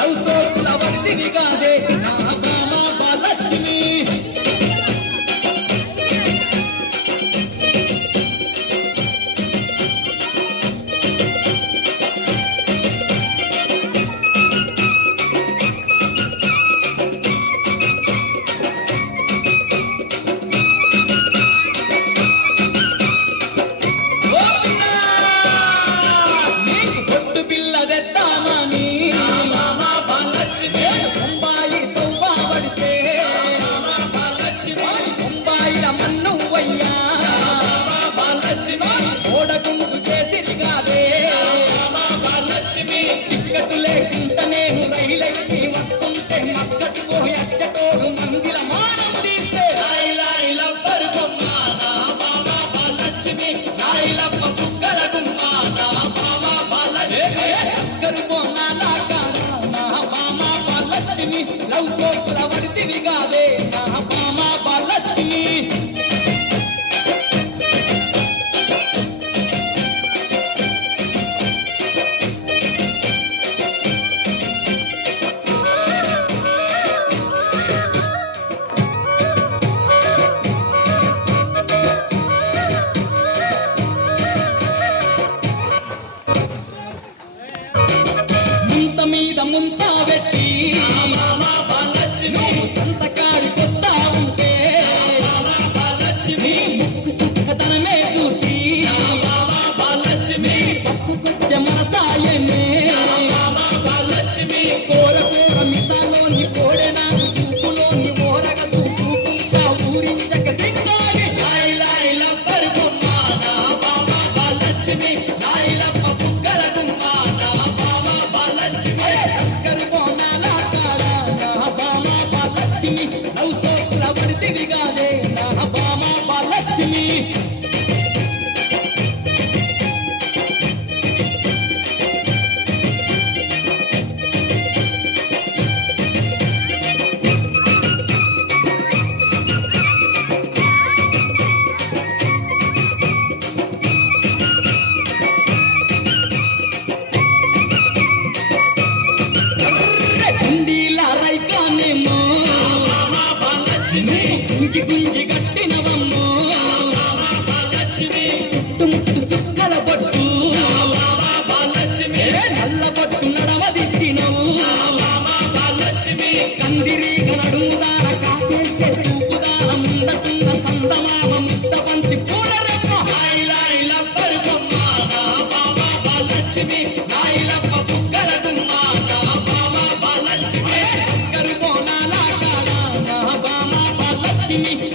love సోకుల వర్తిని కాదే నా బామ బాలలక్ష్మి లవ్ సోకుల వర్తిని కాదే నా బామ బాలలక్ష్మి ముంత మీద ముంత పెట్టి సంతకాడికొస్తా ఉంటే ముక్కు సుక్కతనమే చూసి పక్కుకొచ్చే మనసాయమే కోర కోర మిసాలోని కోడె నాకు చూపులోని ఓరగ చూసుకుంటా ఊరించక సింగాలి లాయిలబ్బరు బొమ్మ నా బామ బాలలక్ష్మి లాయిలప్ప బుగ్గల గుమ్మ నా బామ బాలలక్ష్మి అక్కరు బోనాల కాడ నా బామ బాలలక్ష్మి లవ్ సోకుల వర్తిని కాదే నా బామ బాలలక్ష్మి గుంజి గుంజి గట్టినవమ్మో చుట్టుముట్టు సుక్కల బొట్టు నల్ల బొట్టు నడమ దిద్దినవు కందిరీగ నడుముదార కాకేసే చూపుదార ముందకున్న సందమామ ముద్ద బంతి పూలరమ్మ లాయిలబ్బరు బొమ్మ నా బామ బాలలక్ష్మి లాయిలప్ప బుగ్గల గుమ్మ నా బామ బాలలక్ష్మి అక్కరు బోనాల కాడ నా బామ బాలలక్ష్మి